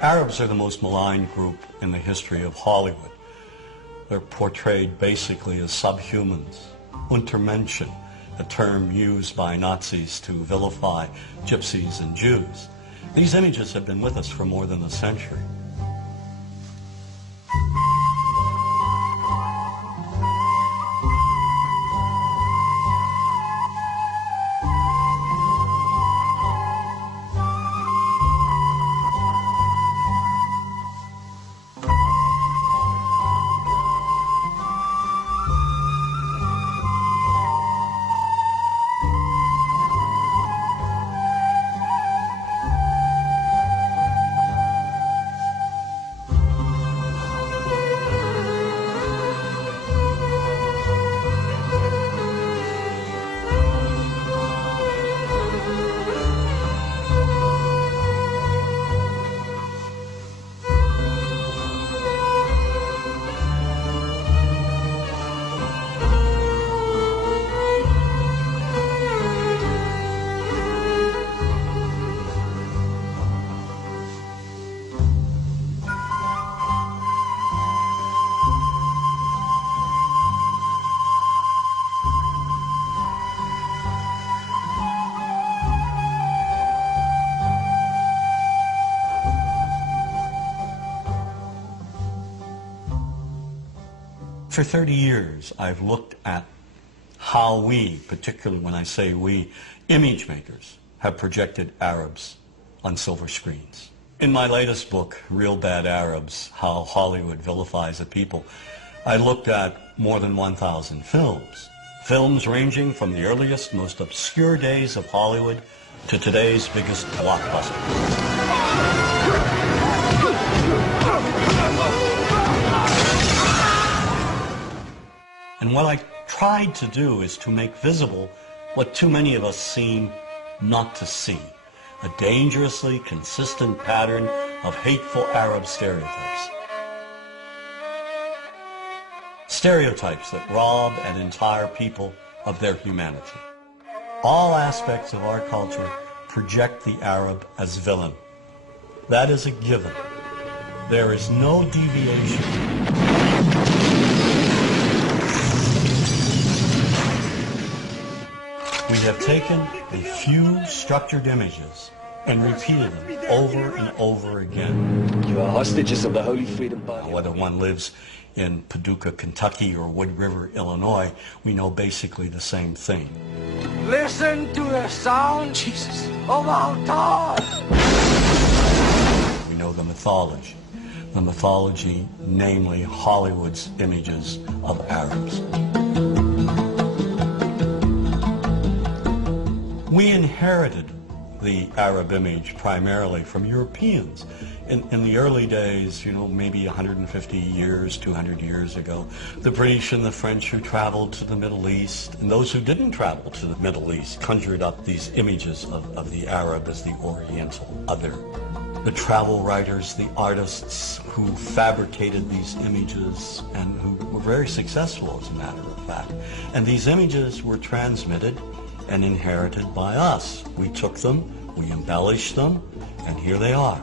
Arabs are the most maligned group in the history of Hollywood. They're portrayed basically as subhumans. Untermenschen, a term used by Nazis to vilify gypsies and Jews. These images have been with us for more than a century. For 30 years, I've looked at how we, particularly when I say we, image makers, have projected Arabs on silver screens. In my latest book, Real Bad Arabs, How Hollywood Vilifies a People, I looked at more than 1,000 films. Films ranging from the earliest, most obscure days of Hollywood to today's biggest blockbusters. And what I tried to do is to make visible what too many of us seem not to see, a dangerously consistent pattern of hateful Arab stereotypes. Stereotypes that rob an entire people of their humanity. All aspects of our culture project the Arab as villain. That is a given. There is no deviation. We have taken a few structured images and repeated them over and over again. You are hostages of the Holy Freedom Party. Whether one lives in Paducah, Kentucky or Wood River, Illinois, we know basically the same thing. Listen to the sound, Jesus, of our God. We know the mythology. The mythology, namely Hollywood's images of Arabs. We inherited the Arab image primarily from Europeans. In the early days, maybe 150 years, 200 years ago, the British and the French who traveled to the Middle East, and those who didn't travel to the Middle East, conjured up these images of the Arab as the Oriental other. The travel writers, the artists who fabricated these images and who were very successful, as a matter of fact. And these images were transmitted and inherited by us. We took them, we embellished them, and here they are.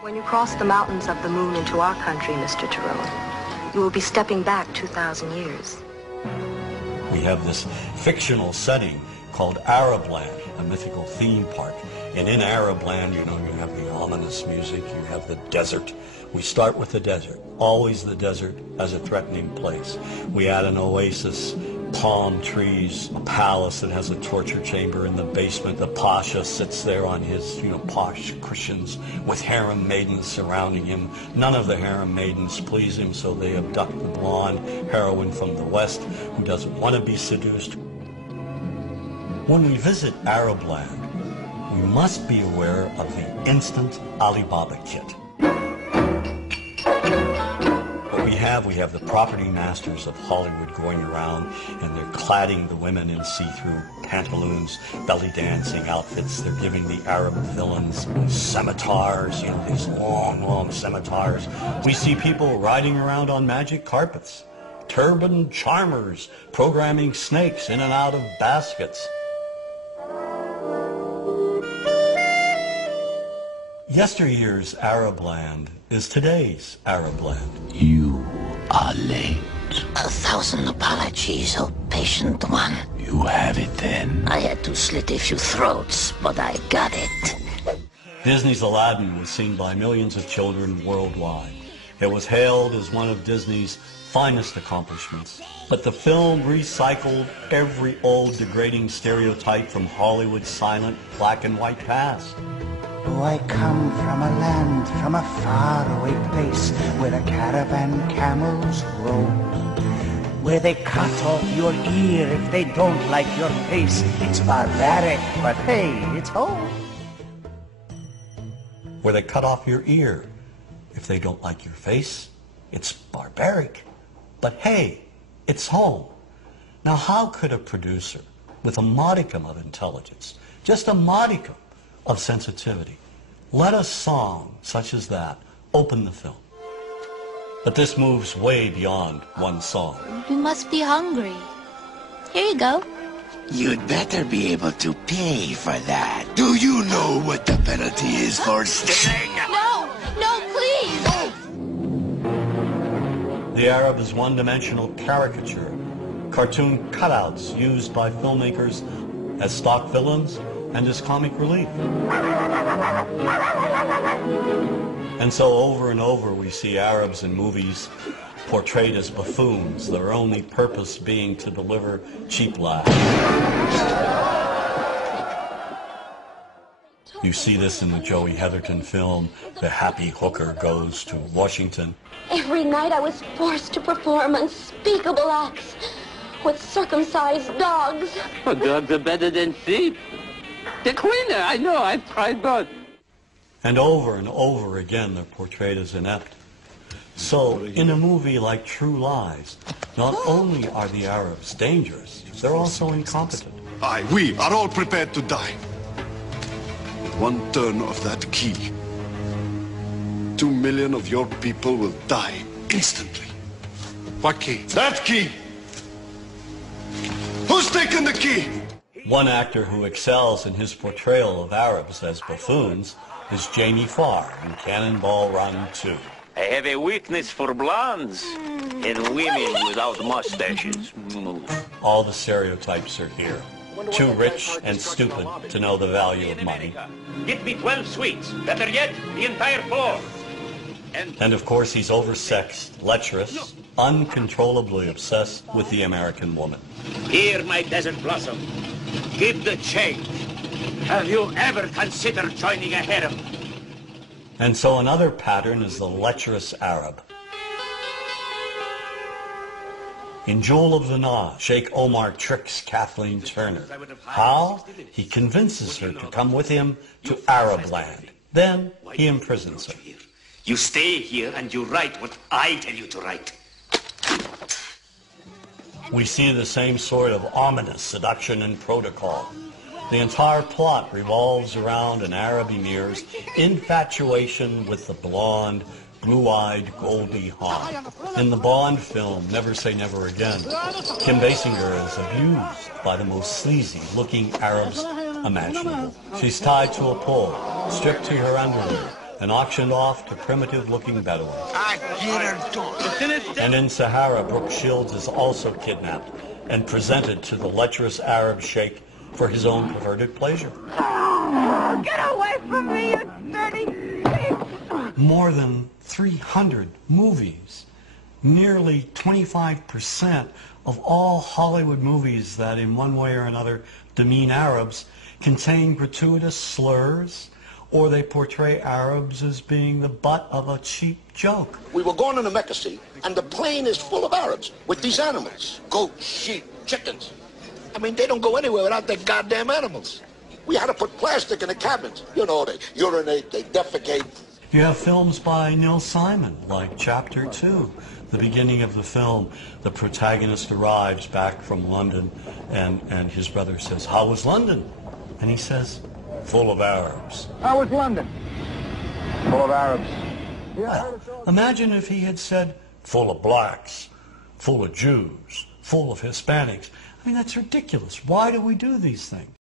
When you cross the mountains of the moon into our country, Mr. Tyrone, you will be stepping back 2,000 years. We have this fictional setting called Arabland, a mythical theme park. And in Arabland, you have the ominous music, you have the desert. We start with the desert, always the desert as a threatening place. We add an oasis, palm trees, a palace that has a torture chamber in the basement. The pasha sits there on his, posh cushions with harem maidens surrounding him. None of the harem maidens please him, so they abduct the blonde heroine from the West who doesn't want to be seduced. When we visit Arabland, we must be aware of the instant Alibaba kit. We have the property masters of Hollywood going around and they're cladding the women in see-through pantaloons, belly dancing outfits. They're giving the Arab villains scimitars, these long scimitars. We see people riding around on magic carpets, turban charmers programming snakes in and out of baskets. Yesteryear's Arab land is today's Arab land. You are late. 1,000 apologies, oh patient one. You have it then. I had to slit a few throats, but I got it. Disney's Aladdin was seen by millions of children worldwide. It was hailed as one of Disney's finest accomplishments. But the film recycled every old degrading stereotype from Hollywood's silent black and white past. Oh, I come from a land, from a faraway place, where the caravan camels roam, where they cut off your ear if they don't like your face. It's barbaric, but hey, it's home. Where they cut off your ear if they don't like your face. It's barbaric, but hey, it's home. Now, how could a producer with a modicum of intelligence, just a modicum of sensitivity, let a song such as that open the film? But this moves way beyond one song. You must be hungry. Here you go. You'd better be able to pay for that. Do you know what the penalty is for stealing? No, no, please. The Arab is one-dimensional caricature, cartoon cutouts used by filmmakers as stock villains and as comic relief. And so over and over we see Arabs in movies portrayed as buffoons, their only purpose being to deliver cheap laughs. You see this in the Joey Heatherton film, The Happy Hooker Goes to Washington. Every night I was forced to perform unspeakable acts with circumcised dogs. Oh, dogs are better than sheep. They're cleaner, I know, I've tried both. And over again they're portrayed as inept. So, in a movie like True Lies, not only are the Arabs dangerous, they're also incompetent. We are all prepared to die. One turn of that key, 2 million of your people will die instantly. What key? That key! Who's taken the key? One actor who excels in his portrayal of Arabs as buffoons is Jamie Farr in Cannonball Run 2. I have a weakness for blondes and women without mustaches. All the stereotypes are here. Too rich and stupid to know the value of money. Get me 12 sweets. Better yet, the entire floor. And of course he's oversexed, lecherous, uncontrollably obsessed with the American woman. Here, my desert blossom. Give the change. Have you ever considered joining a harem? And so another pattern is the lecherous Arab. In Jewel of the Nile, Sheikh Omar tricks Kathleen Turner. How? He convinces her to come with him to Arab land. Then he imprisons her. You stay here and you write what I tell you to write. We see the same sort of ominous seduction and protocol. The entire plot revolves around an Arab emir's infatuation with the blonde, blue-eyed Goldie Hawn. In the Bond film, Never Say Never Again, Kim Basinger is abused by the most sleazy-looking Arabs imaginable. She's tied to a pole, stripped to her underwear, and auctioned off to primitive-looking Bedouins. And in Sahara, Brooke Shields is also kidnapped and presented to the lecherous Arab sheikh for his own perverted pleasure. Get away from me, you dirty thief! More than 300 movies, nearly 25% of all Hollywood movies that in one way or another demean Arabs contain gratuitous slurs, or they portray Arabs as being the butt of a cheap joke. We were going on a Mecca, see, and the plane is full of Arabs with these animals. Goats, sheep, chickens. I mean, they don't go anywhere without their goddamn animals. We had to put plastic in the cabins. You know, they urinate, they defecate. You have films by Neil Simon, like Chapter 2. The beginning of the film, the protagonist arrives back from London, and his brother says, "How was London?" And he says, "Full of Arabs." How was London? Full of Arabs. Well, imagine if he had said, "Full of blacks, full of Jews, full of Hispanics." I mean, that's ridiculous. Why do we do these things?